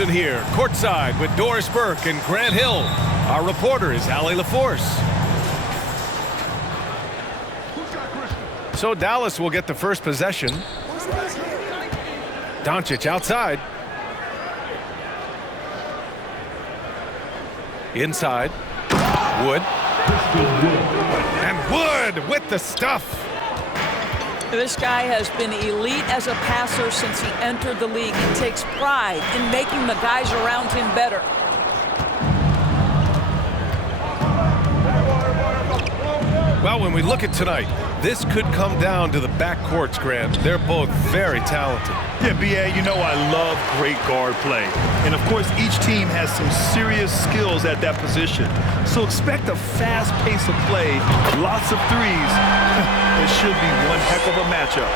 In here, courtside with Doris Burke and Grant Hill. Our reporter is Allie LaForce. So Dallas will get the first possession. Doncic outside. Inside. Wood. And Wood with the stuff. This guy has been elite as a passer since he entered the league. He takes pride in making the guys around him better. Well, when we look at tonight, this could come down to the backcourts, Grant. They're both very talented. Yeah, B.A., you know I love great guard play. And, of course, each team has some serious skills at that position. So expect a fast pace of play, lots of threes. It should be one heck of a matchup.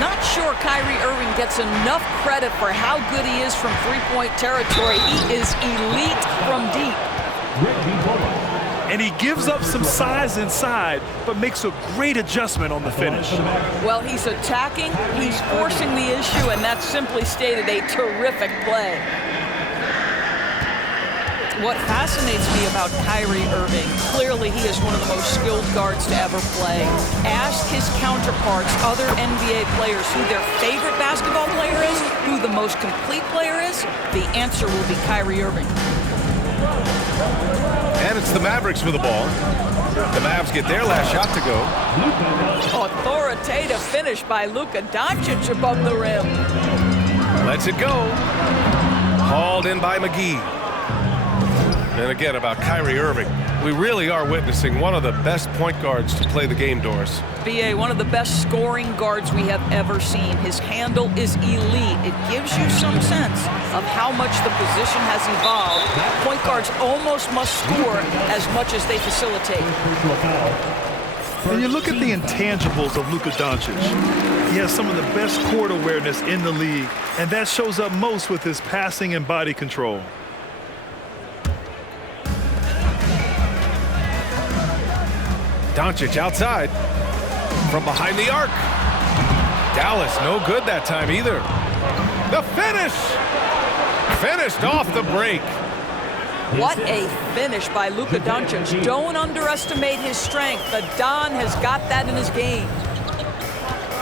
Not sure Kyrie Irving gets enough credit for how good he is from three-point territory. He is elite from deep. And he gives up some size inside, but makes a great adjustment on the finish. Well, he's attacking, he's forcing the issue, and that's simply stated a terrific play. What fascinates me about Kyrie Irving, clearly he is one of the most skilled guards to ever play. Ask his counterparts, other NBA players, who their favorite basketball player is, who the most complete player is, the answer will be Kyrie Irving. And it's the Mavericks with the ball. The Mavs get their last shot to go. Authoritative finish by Luka Doncic above the rim. Lets it go. Hauled in by McGee. And again, about Kyrie Irving, we really are witnessing one of the best point guards to play the game, Doris. B.A., one of the best scoring guards we have ever seen. His handle is elite. It gives you some sense of how much the position has evolved. Point guards almost must score as much as they facilitate. And you look at the intangibles of Luka Doncic. He has some of the best court awareness in the league, and that shows up most with his passing and body control. Doncic outside from behind the arc. Dallas no good that time either. The finish! Finished off the break. What a finish by Luka Doncic. Don't underestimate his strength. The Don has got that in his game.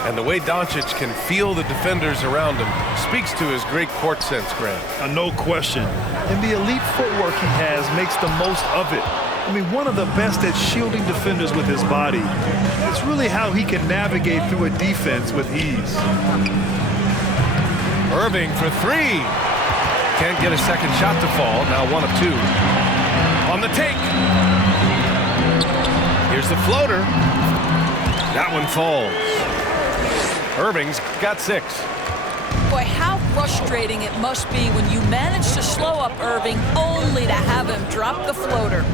And the way Doncic can feel the defenders around him speaks to his great court sense, Grant. No question. And the elite footwork he has makes the most of it. I mean, one of the best at shielding defenders with his body. It's really how he can navigate through a defense with ease. Irving for three. Can't get a second shot to fall. Now 1 of 2. On the take. Here's the floater. That one falls. Irving's got 6. Boy, how frustrating it must be when you manage to slow up Irving only to have him drop the floater.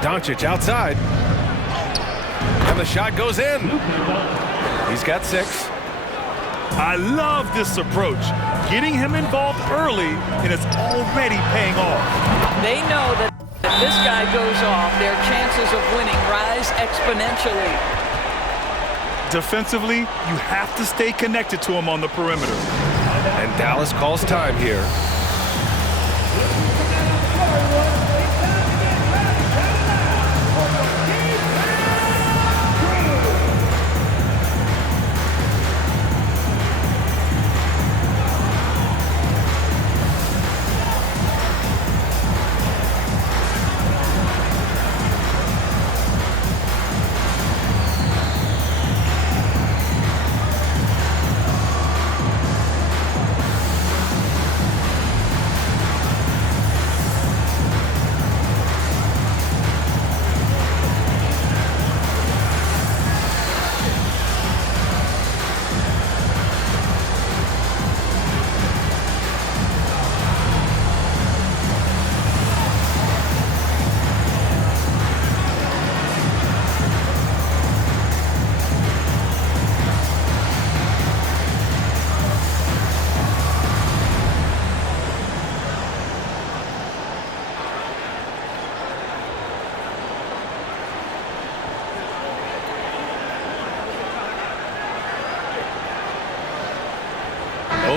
Doncic outside. And the shot goes in. He's got 6. I love this approach. Getting him involved early, and it's already paying off. They know that if this guy goes off, their chances of winning rise exponentially. Defensively, you have to stay connected to him on the perimeter. And Dallas calls time here.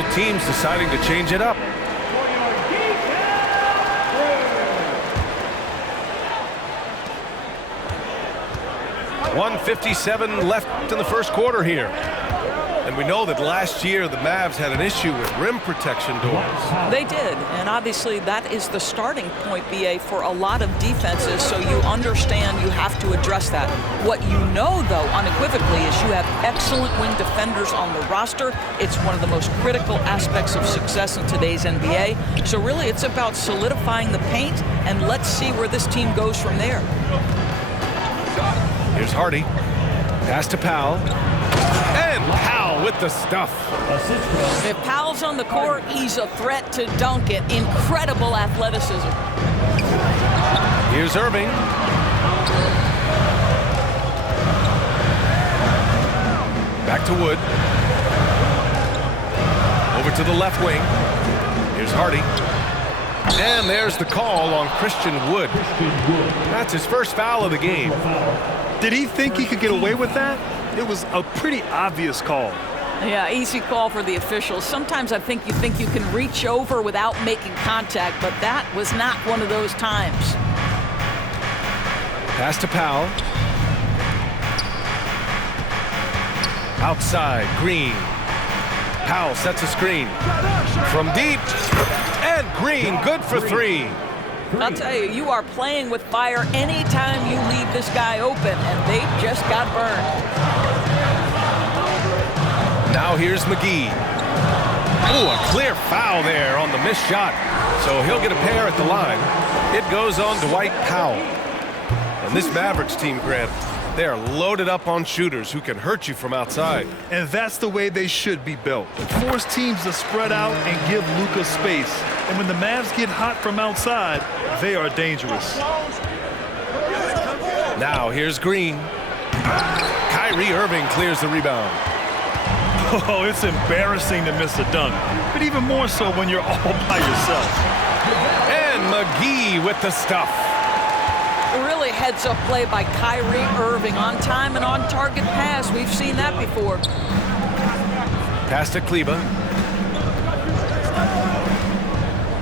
Both teams deciding to change it up. .157 left in the first quarter here. And we know that last year the Mavs had an issue with rim protection doors. They did, and obviously that is the starting point, BA, for a lot of defenses, so you understand you have to address that. What you know, though, unequivocally, is you have excellent wing defenders on the roster. It's one of the most critical aspects of success in today's NBA. So really it's about solidifying the paint, and let's see where this team goes from there. Here's Hardy. Pass to Powell. And Powell with the stuff. If Powell's on the court, he's a threat to dunk it. Incredible athleticism. Here's Irving. Back to Wood. Over to the left wing. Here's Hardy. And there's the call on Christian Wood. That's his first foul of the game. Did he think he could get away with that? It was a pretty obvious call. Yeah, easy call for the officials. Sometimes I think you can reach over without making contact, but that was not one of those times. Pass to Powell. Outside, Green. Powell sets a screen. From deep. And Green, good for three. I'll tell you, you are playing with fire anytime you leave this guy open, and they just got burned. Now here's McGee. Ooh, a clear foul there on the missed shot. So he'll get a pair at the line. It goes on Dwight Powell. And this Mavericks team, Grant, they are loaded up on shooters who can hurt you from outside. And that's the way they should be built. Force teams to spread out and give Luka space. And when the Mavs get hot from outside, they are dangerous. Now here's Green. Kyrie Irving clears the rebound. Oh, it's embarrassing to miss a dunk, but even more so when you're all by yourself. And McGee with the stuff. Really heads-up play by Kyrie Irving. On time and on target pass. We've seen that before. Pass to Kleber.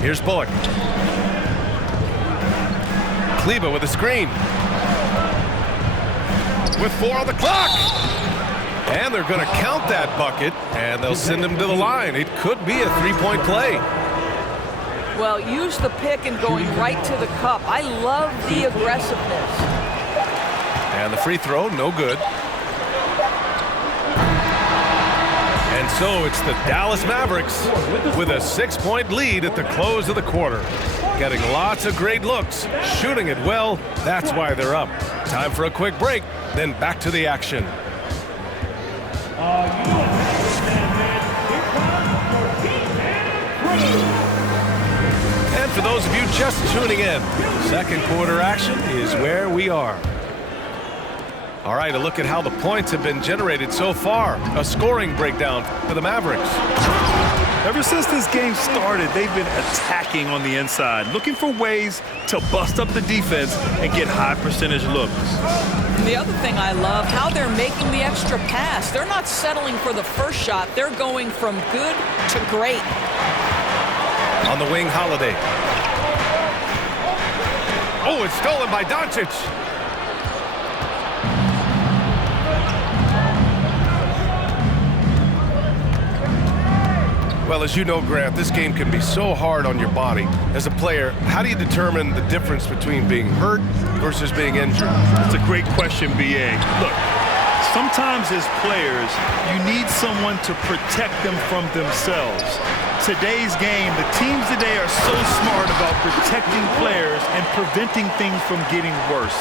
Here's Bullock. Kleber with a screen. With 4 on the clock. And they're going to count that bucket, and they'll send him to the line. It could be a three-point play. Well, use the pick and going right to the cup. I love the aggressiveness. And the free throw, no good. And so it's the Dallas Mavericks with a 6-point lead at the close of the quarter. Getting lots of great looks, shooting it well. That's why they're up. Time for a quick break, then back to the action. And for those of you just tuning in, second quarter action is where we are. All right, a look at how the points have been generated so far. A scoring breakdown for the Mavericks. Ever since this game started, they've been attacking on the inside, looking for ways to bust up the defense and get high percentage looks. And the other thing I love, how they're making the extra pass. They're not settling for the first shot. They're going from good to great. On the wing, Holiday. Oh, it's stolen by Doncic. Well, as you know, Grant, this game can be so hard on your body. As a player, how do you determine the difference between being hurt versus being injured? That's a great question, B.A. Look, sometimes as players, you need someone to protect them from themselves. Today's game, the teams today are so smart about protecting players and preventing things from getting worse.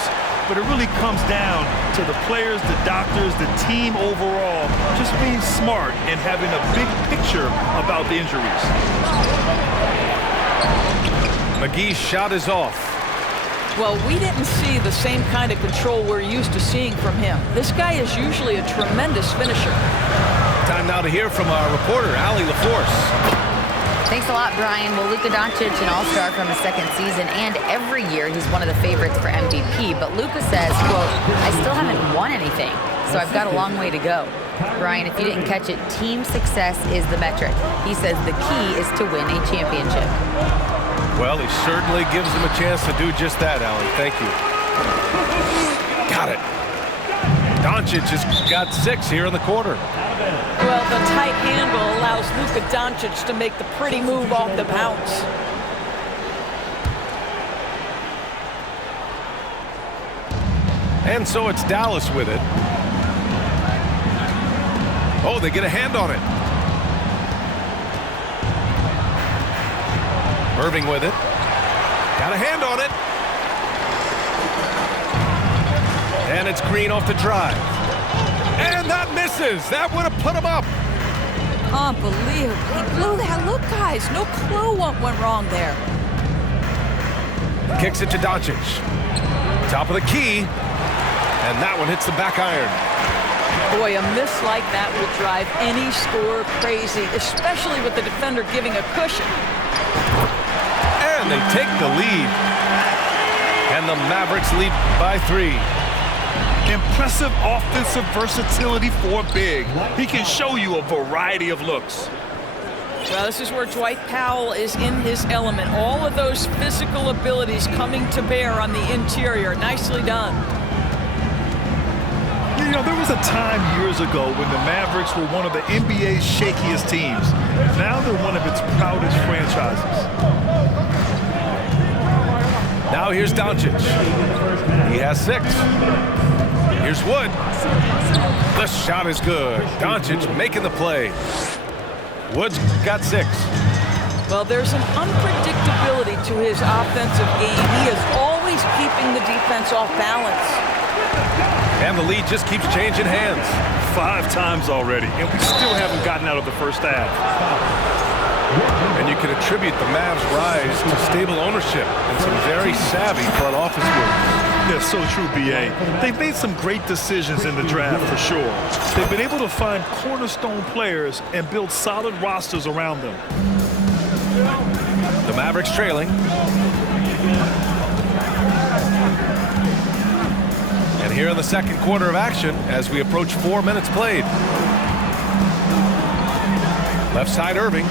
But it really comes down to the players, the doctors, the team overall, just being smart and having a big picture about the injuries. McGee's shot is off. Well, we didn't see the same kind of control we're used to seeing from him. This guy is usually a tremendous finisher. Time now to hear from our reporter, Allie LaForce. Thanks a lot, Brian. Well, Luka Doncic, an all-star from his second season, and every year he's one of the favorites for MVP. But Luka says, quote, I still haven't won anything, so I've got a long way to go. Brian, if you didn't catch it, team success is the metric. He says the key is to win a championship. Well, he certainly gives them a chance to do just that, Alan. Thank you. Got it. Doncic has got 6 here in the quarter. Well, the tight handle allows Luka Doncic to make the pretty move off the bounce. And so it's Dallas with it. Oh, they get a hand on it. Irving with it. Got a hand on it. And it's Green off the drive. And that misses. That would have put him up. Unbelievable. He blew that. Look, guys, no clue what went wrong there. Kicks it to Doncic. Top of the key. And that one hits the back iron. Boy, a miss like that will drive any scorer crazy, especially with the defender giving a cushion. And they take the lead. And the Mavericks lead by 3. Impressive offensive versatility for big. He can show you a variety of looks. Well, this is where Dwight Powell is in his element. All of those physical abilities coming to bear on the interior. Nicely done. You know, there was a time years ago when the Mavericks were one of the NBA's shakiest teams. Now they're one of its proudest franchises. Now here's Doncic. He has 6. Here's Wood. The shot is good. Doncic making the play. Wood's got 6. Well, there's an unpredictability to his offensive game. He is always keeping the defense off balance. And the lead just keeps changing hands. 5 times already, and we still haven't gotten out of the first half. And you can attribute the Mavs' rise to stable ownership and some very savvy front office moves. That's so true, B.A. They've made some great decisions in the draft for sure. They've been able to find cornerstone players and build solid rosters around them. The Mavericks trailing. And here in the second quarter of action as we approach 4 minutes played. Left side Irving.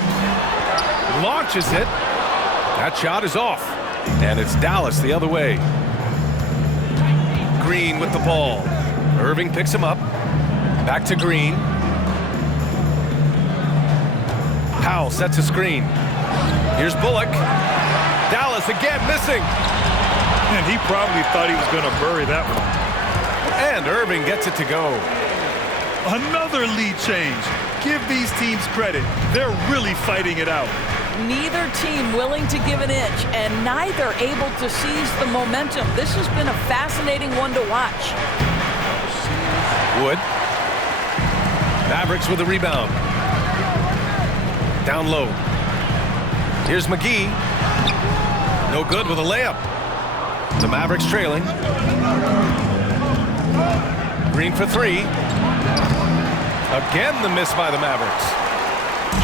Launches it. That shot is off. And it's Dallas the other way. Green with the ball. Irving picks him up. Back to Green. Powell sets a screen. Here's Bullock. Dallas again missing. And he probably thought he was going to bury that one. And Irving gets it to go. Another lead change. Give these teams credit. They're really fighting it out. Neither team willing to give an inch, and neither able to seize the momentum. This has been a fascinating one to watch. Wood. Mavericks with a rebound. Down low. Here's McGee. No good with a layup. The Mavericks trailing. Green for 3. Again the miss by the Mavericks.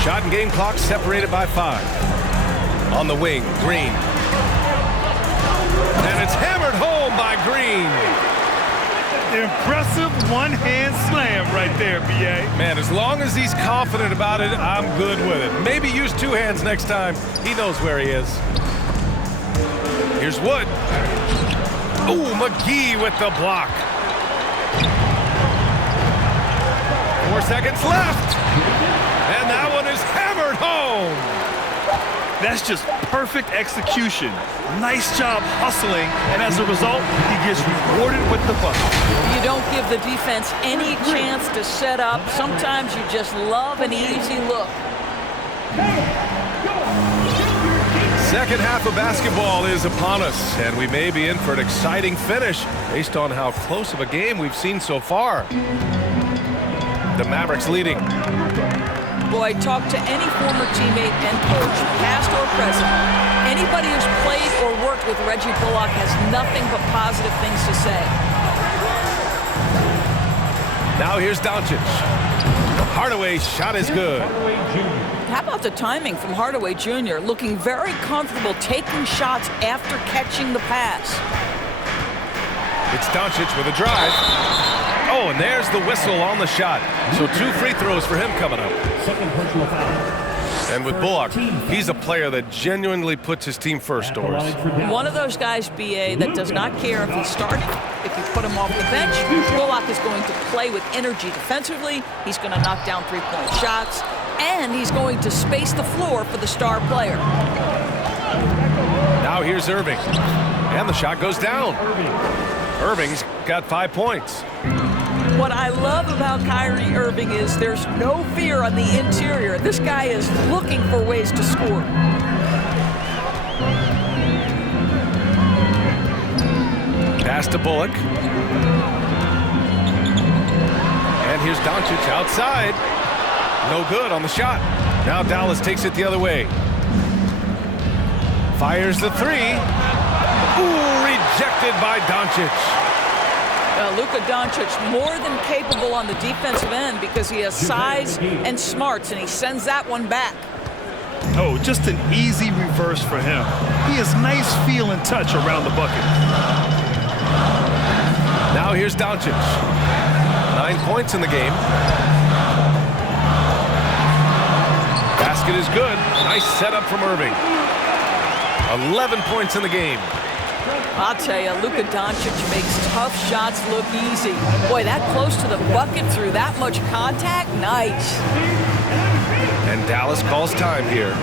Shot and game clock separated by 5. On the wing, Green. And it's hammered home by Green. Impressive one-hand slam right there, B.A. Man, as long as he's confident about it, I'm good with it. Maybe use 2 hands next time. He knows where he is. Here's Wood. Ooh, McGee with the block. 4 seconds left. And that one is hammered home. That's just perfect execution. Nice job hustling, and as a result, he gets rewarded with the bucket. You don't give the defense any chance to set up. Sometimes you just love an easy look. Second half of basketball is upon us, and we may be in for an exciting finish based on how close of a game we've seen so far. The Mavericks leading. Boy, talk to any former teammate and coach, past or present. Anybody who's played or worked with Reggie Bullock has nothing but positive things to say. Now here's Doncic. Hardaway's shot is good. How about the timing from Hardaway Jr., looking very comfortable taking shots after catching the pass. It's Doncic with a drive. Oh, and there's the whistle on the shot. So 2 free throws for him coming up. Second personal foul. And with Bullock, he's a player that genuinely puts his team first, Doris. One of those guys, B.A., that does not care if he's starting, if you put him off the bench. Bullock is going to play with energy defensively. He's going to knock down three-point shots. And he's going to space the floor for the star player. Now here's Irving. And the shot goes down. Irving's got 5 points. What I love about Kyrie Irving is there's no fear on the interior. This guy is looking for ways to score. Pass to Bullock. And here's Doncic outside. No good on the shot. Now Dallas takes it the other way. Fires the three. Ooh, rejected by Doncic. Luka Doncic more than capable on the defensive end because he has size and smarts, and he sends that one back. Oh, just an easy reverse for him. He has nice feel and touch around the bucket. Now here's Doncic. 9 points in the game. Basket is good. Nice setup from Irving. 11 points in the game. I'll tell you, Luka Doncic makes tough shots look easy. Boy, that close to the bucket through that much contact, nice. And Dallas calls time here.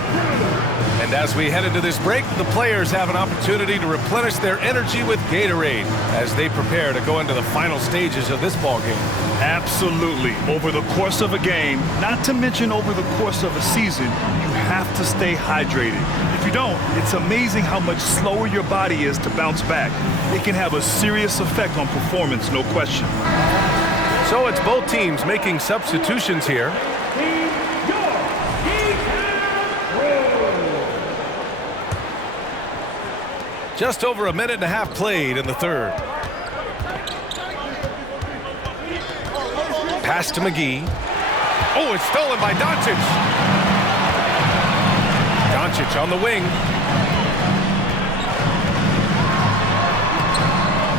And as we head into this break, the players have an opportunity to replenish their energy with Gatorade as they prepare to go into the final stages of this ball game. Absolutely. Over the course of a game, not to mention over the course of a season, you have to stay hydrated. If you don't, it's amazing how much slower your body is to bounce back. It can have a serious effect on performance, no question. So it's both teams making substitutions here. Just over a minute and a half played in the third. Pass to McGee. Oh, it's stolen by Doncic. Doncic on the wing.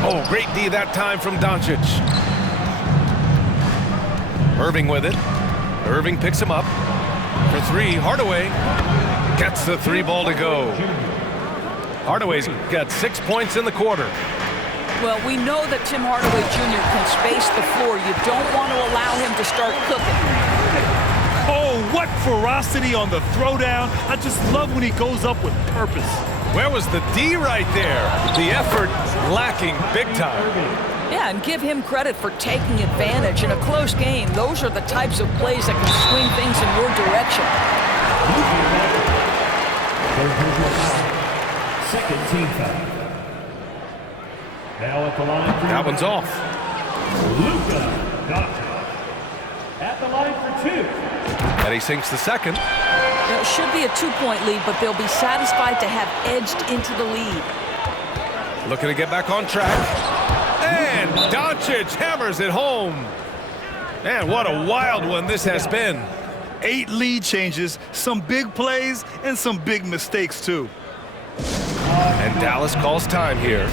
Oh, great D that time from Doncic. Irving with it. Irving picks him up. For three, Hardaway gets the three ball to go. Hardaway's got 6 points in the quarter. Well, we know that Tim Hardaway Jr. can space the floor. You don't want to allow him to start cooking. Oh, what ferocity on the throwdown. I just love when he goes up with purpose. Where was the D right there? The effort lacking big time. Yeah, and give him credit for taking advantage in a close game. Those are the types of plays that can swing things in your direction. Second team foul. Now at the line for That one's off. Luka Doncic. At the line for two. And he sinks the second. It should be a 2-point lead, but they'll be satisfied to have edged into the lead. Looking to get back on track. And Doncic hammers it home. Man, what a wild one this has been. 8 lead changes, some big plays, and some big mistakes, too. And Dallas calls time here.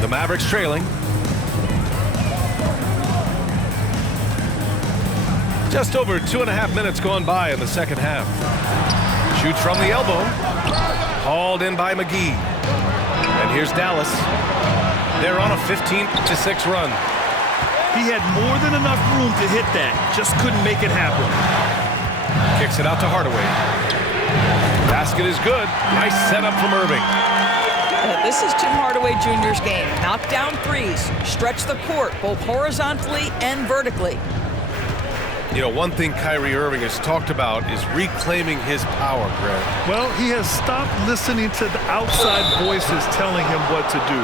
The Mavericks trailing. Just over 2.5 minutes gone by in the second half. Shoots from the elbow. Hauled in by McGee. And here's Dallas. They're on a 15-6 run. He had more than enough room to hit that, just couldn't make it happen. Kicks it out to Hardaway. Basket is good. Nice setup from Irving. This is Tim Hardaway Jr.'s game. Knock down threes, stretch the court, both horizontally and vertically. You know, one thing Kyrie Irving has talked about is reclaiming his power, Grant. Well, he has stopped listening to the outside voices telling him what to do,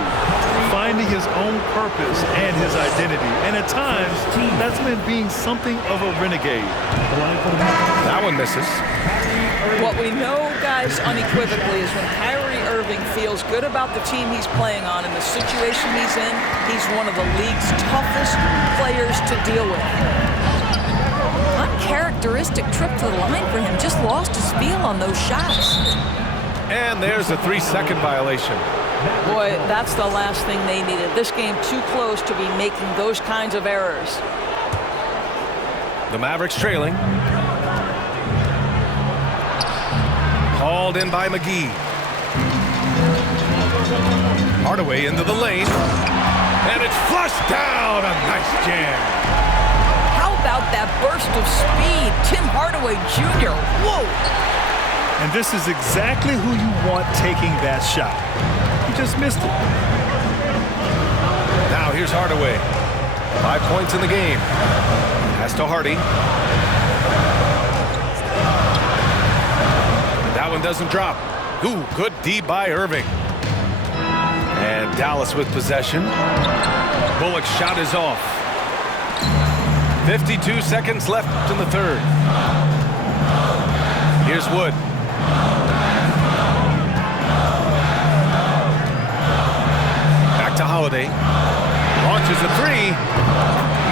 finding his own purpose and his identity. And at times, that's meant being something of a renegade. That one misses. What we know, guys, unequivocally is when Kyrie Irving feels good about the team he's playing on and the situation he's in, he's one of the league's toughest players to deal with. Uncharacteristic trip to the line for him. Just lost his feel on those shots. And there's a 3-second violation. Boy, that's the last thing they needed. This game too close to be making those kinds of errors. The Mavericks trailing. Called in by McGee. Hardaway into the lane. And it's flushed down. A nice jam. How about that burst of speed? Tim Hardaway Jr. Whoa. And this is exactly who you want taking that shot. He just missed it. Now here's Hardaway. 5 points in the game. Pass to Hardy. That one doesn't drop. Ooh, good D by Irving. And Dallas with possession. Bullock's shot is off. 52 seconds left in the third. Here's Wood. Back to Holiday. Launches a three.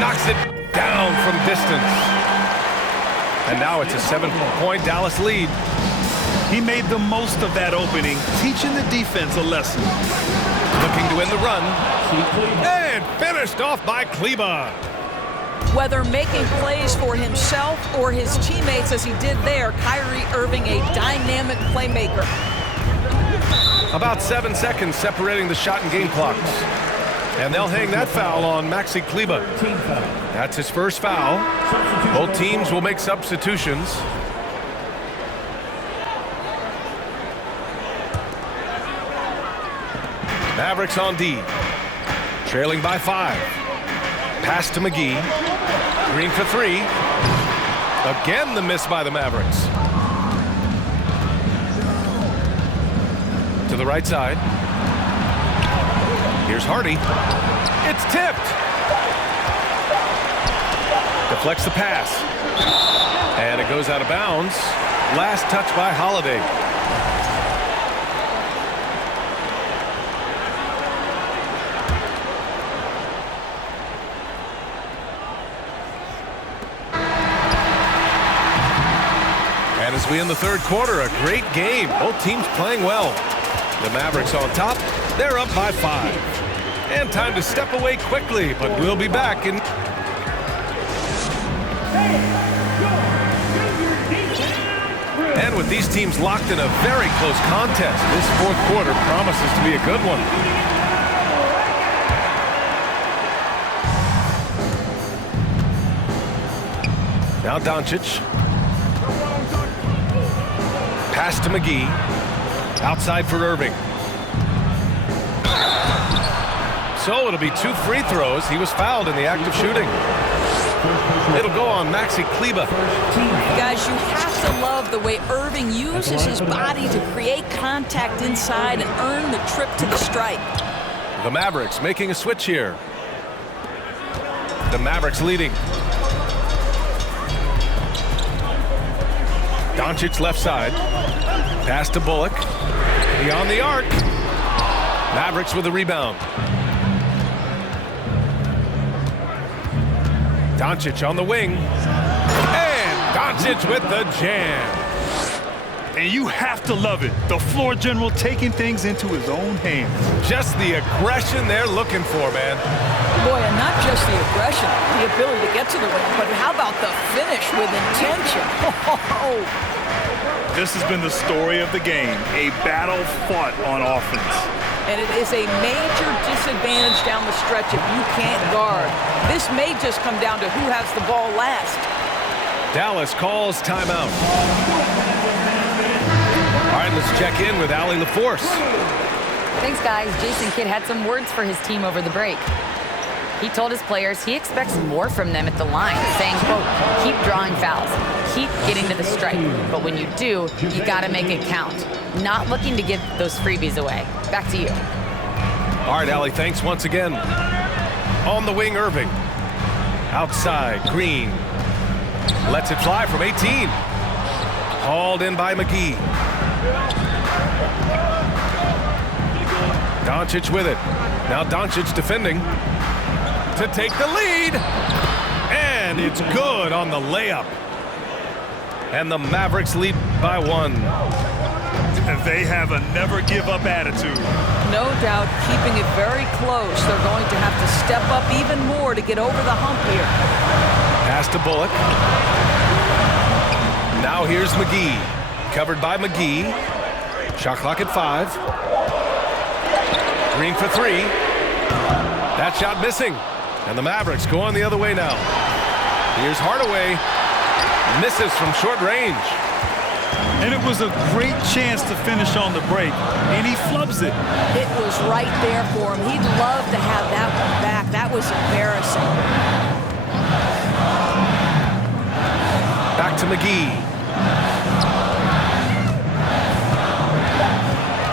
Knocks it down from distance. And now it's a 7-point Dallas lead. He made the most of that opening, teaching the defense a lesson. Looking to end the run. And finished off by Kleber. Whether making plays for himself or his teammates as he did there, Kyrie Irving a dynamic playmaker. About 7 seconds separating the shot and game clocks. And they'll hang that foul on Maxi Kleber. That's his first foul. Both teams will make substitutions. Mavericks on D. Trailing by 5. Pass to McGee. Green for 3. Again the miss by the Mavericks. To the right side. Here's Hardy. It's tipped. Deflects the pass. And it goes out of bounds. Last touch by Holiday. And as we end the third quarter, a great game. Both teams playing well. The Mavericks on top. They're up by 5. And time to step away quickly, but we'll be back in. And with these teams locked in a very close contest, this fourth quarter promises to be a good one. Now Doncic. Pass to McGee. Outside for Irving. So it'll be 2 free throws. He was fouled in the act of shooting. It'll go on Maxi Kleber. Guys, you have to love the way Irving uses his body to create contact inside and earn the trip to the stripe. The Mavericks making a switch here. The Mavericks leading. Doncic left side. Pass to Bullock. Beyond the arc. Mavericks with a rebound. Doncic on the wing. And Doncic with the jam. And you have to love it. The floor general taking things into his own hands. Just the aggression they're looking for, man. Boy, and not just the aggression, the ability to get to the rim, but how about the finish with intention? This has been the story of the game, a battle fought on offense. And it is a major disadvantage down the stretch if you can't guard. This may just come down to who has the ball last. Dallas calls timeout. All right, let's check in with Allie LaForce. Thanks, guys. Jason Kidd had some words for his team over the break. He told his players he expects more from them at the line, saying, quote, keep drawing fouls. Keep getting to the stripe. But when you do, you got to make it count. Not looking to give those freebies away. Back to you. All right, Allie, thanks once again. On the wing, Irving. Outside, Green. Lets it fly from 18. Hauled in by McGee. Doncic with it. Now Doncic defending to take the lead. And it's good on the layup. And the Mavericks lead by 1. They have a never-give-up attitude. No doubt, keeping it very close. They're going to have to step up even more to get over the hump here. Pass to Bullock. Now here's McGee. Covered by McGee. Shot clock at 5. Green for 3. That shot missing. And the Mavericks going the other way now. Here's Hardaway. Misses from short range. And it was a great chance to finish on the break, and he flubs it. It was right there for him. He'd love to have that one back. That was embarrassing. Back to McGee.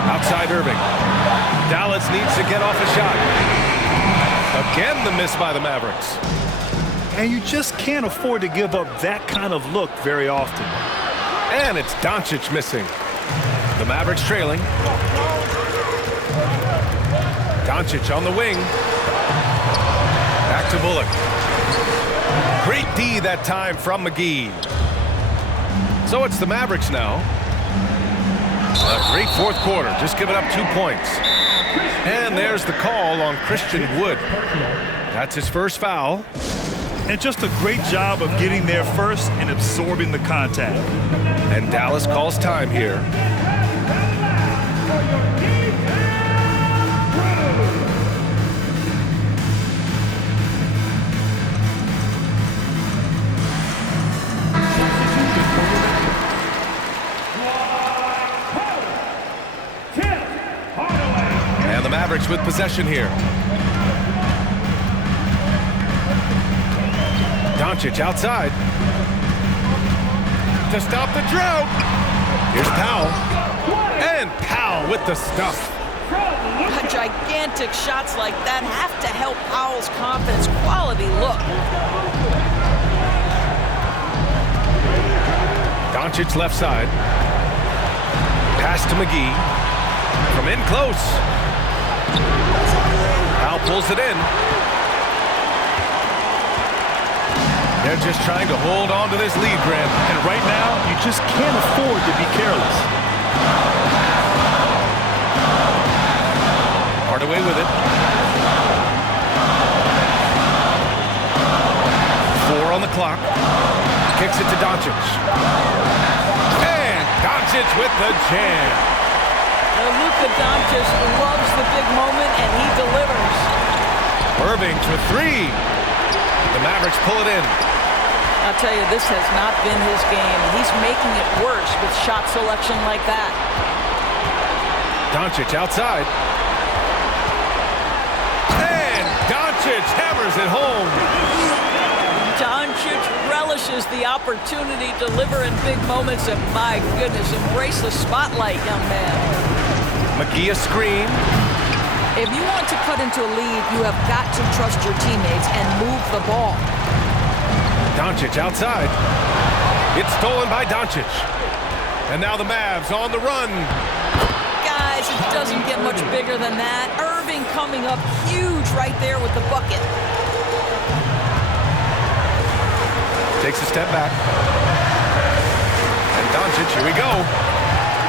Outside Irving. Dallas needs to get off a shot. Again, the miss by the Mavericks. And you just can't afford to give up that kind of look very often. And it's Doncic missing. The Mavericks trailing. Doncic on the wing. Back to Bullock. Great D that time from McGee. So it's the Mavericks now. A great fourth quarter, just giving up 2 points. And there's the call on Christian Wood. That's his first foul. And just a great job of getting there first and absorbing the contact. And Dallas calls time here. And the Mavericks with possession here. Doncic outside to stop the drought. Here's Powell. And Powell with the stuff. Gigantic shots like that have to help Powell's confidence. Quality look. Doncic left side. Pass to McGee. From in close. Powell pulls it in. They're just trying to hold on to this lead, Grant. And right now, you just can't afford to be careless. Hardaway with it. 4 on the clock. Kicks it to Doncic. And Doncic with the jam. Now Luka Doncic loves the big moment, and he delivers. Irving for 3. The Mavericks pull it in. I'll tell you, this has not been his game. He's making it worse with shot selection like that. Doncic outside. And Doncic hammers it home. Doncic relishes the opportunity to deliver in big moments, and my goodness, embrace the spotlight, young man. McGee a screen. If you want to cut into a lead, you have got to trust your teammates and move the ball. Doncic outside. It's stolen by Doncic. And now the Mavs on the run. Guys, it doesn't get much bigger than that. Irving coming up huge right there with the bucket. Takes a step back. And Doncic, here we go.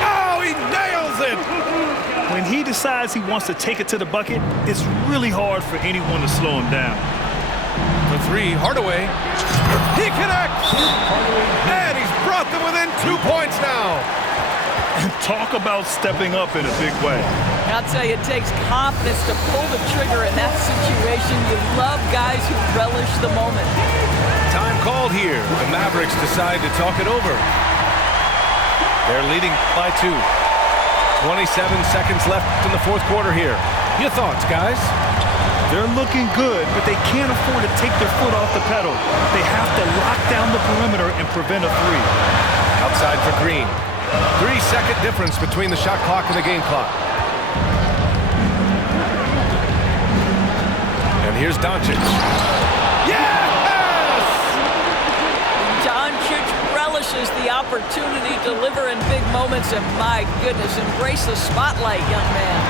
Oh, he nails it! When he decides he wants to take it to the bucket, it's really hard for anyone to slow him down. For 3, Hardaway. He connects! And he's brought them within 2 points now. And talk about stepping up in a big way. I'll tell you, it takes confidence to pull the trigger in that situation. You love guys who relish the moment. Time called here. The Mavericks decide to talk it over. They're leading by 2. 27 seconds left in the fourth quarter here. Your thoughts, guys? They're looking good, but they can't afford to take their foot off the pedal. They have to lock down the perimeter and prevent a three. Outside for Green. 3-second difference between the shot clock and the game clock. And here's Doncic. Yes! Doncic relishes the opportunity to deliver in big moments, and my goodness, embrace the spotlight, young man.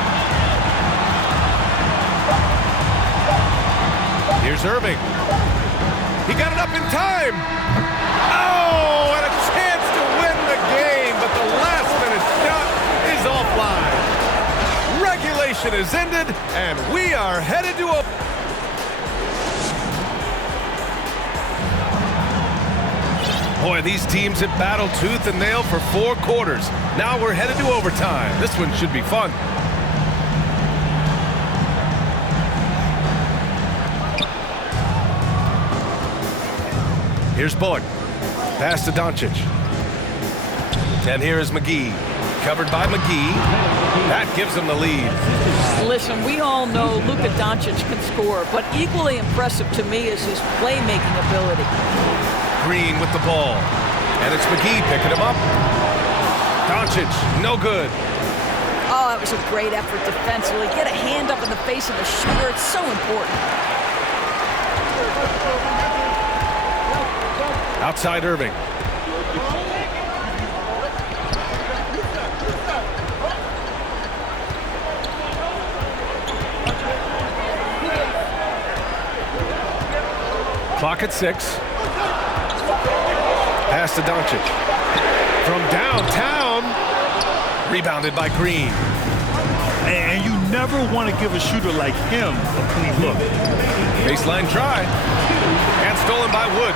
Here's Irving. He got it up in time. Oh, and a chance to win the game, but the last-minute shot is offline. Regulation is ended, and we are headed to a... Boy, these teams have battled tooth and nail for 4 quarters. Now we're headed to overtime. This one should be fun. Here's Bullock. Pass to Doncic. And here is McGee. Covered by McGee. That gives him the lead. Listen, we all know Luka Doncic can score, but equally impressive to me is his playmaking ability. Green with the ball. And it's McGee picking him up. Doncic, no good. Oh, that was a great effort defensively. Get a hand up in the face of the shooter. It's so important. Outside Irving. Clock at 6. Pass to Doncic. From downtown. Rebounded by Green. And you never want to give a shooter like him a clean look. Baseline try. And stolen by Wood.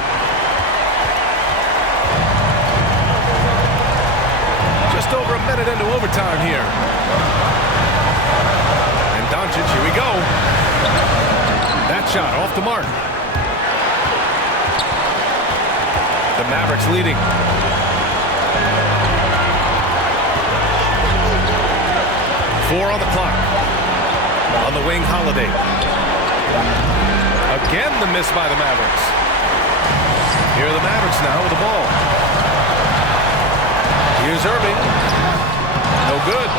Just over a minute into overtime here. And Doncic, here we go. That shot off the mark. The Mavericks leading. Four on the clock. On the wing, Holiday. Again, the miss by the Mavericks. Here are the Mavericks now with the ball. Here's Irving. No good.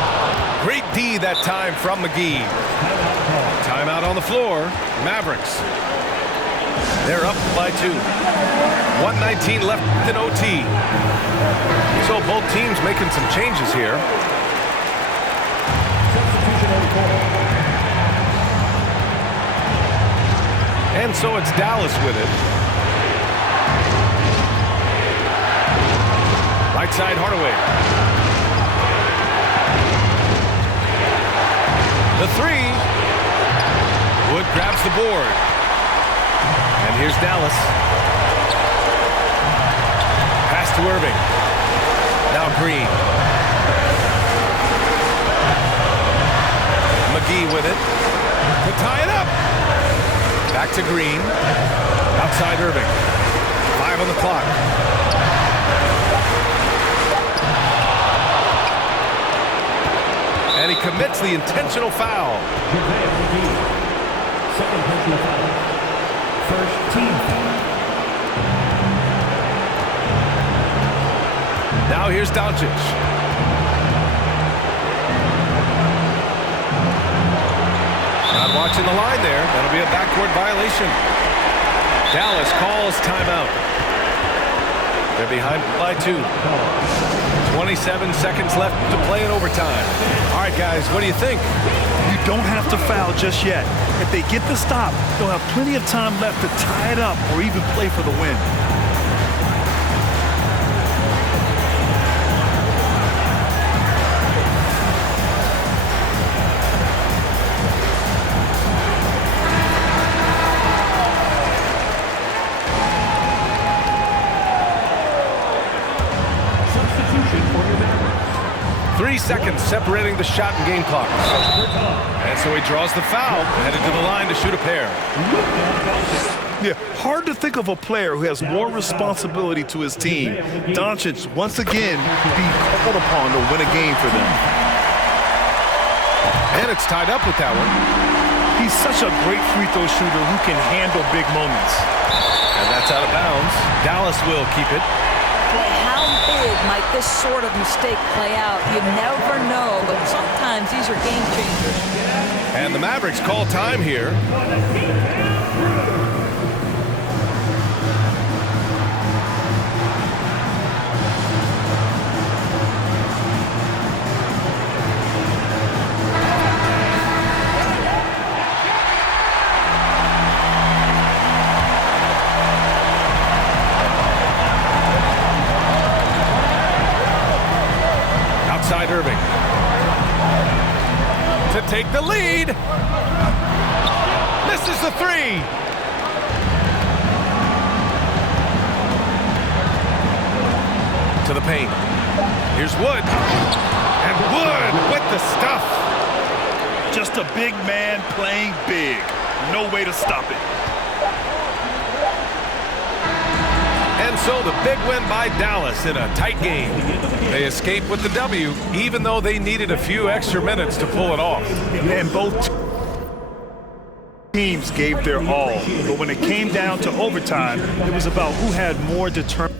Great D that time from McGee. Timeout on the floor. Mavericks. They're up by 2. 1:19 left in OT. So both teams making some changes here. And so it's Dallas with it. Right side, Hardaway. The 3. Wood grabs the board. And here's Dallas. Pass to Irving. Now Green. McGee with it. To tie it up. Back to Green. Outside Irving. 5 on the clock. And he commits the intentional foul. Second personal foul. First team foul. Now here's Doncic. Not watching the line there. That'll be a backcourt violation. Dallas calls timeout. They're behind by 2. 27 seconds left to play in overtime. All right, guys, what do you think? You don't have to foul just yet. If they get the stop, they'll have plenty of time left to tie it up or even play for the win. Substitution for your Mavericks. 3 seconds separating the shot and game clock. And so he draws the foul, headed to the line to shoot a pair. Yeah, hard to think of a player who has more responsibility to his team. Doncic, once again, being called upon to win a game for them. And it's tied up with that one. He's such a great free throw shooter who can handle big moments. And that's out of bounds. Dallas will keep it. Boy, how big might this sort of mistake play out? You never know, but sometimes these are game changers. And the Mavericks call time here. Outside Irving. To take the lead. Misses the three. To the paint. Here's Wood. And Wood with the stuff. Just a big man playing big. No way to stop it. And so the big win by Dallas in a tight game. They escape with the W, even though they needed a few extra minutes to pull it off. And both teams gave their all. But when it came down to overtime, it was about who had more determination.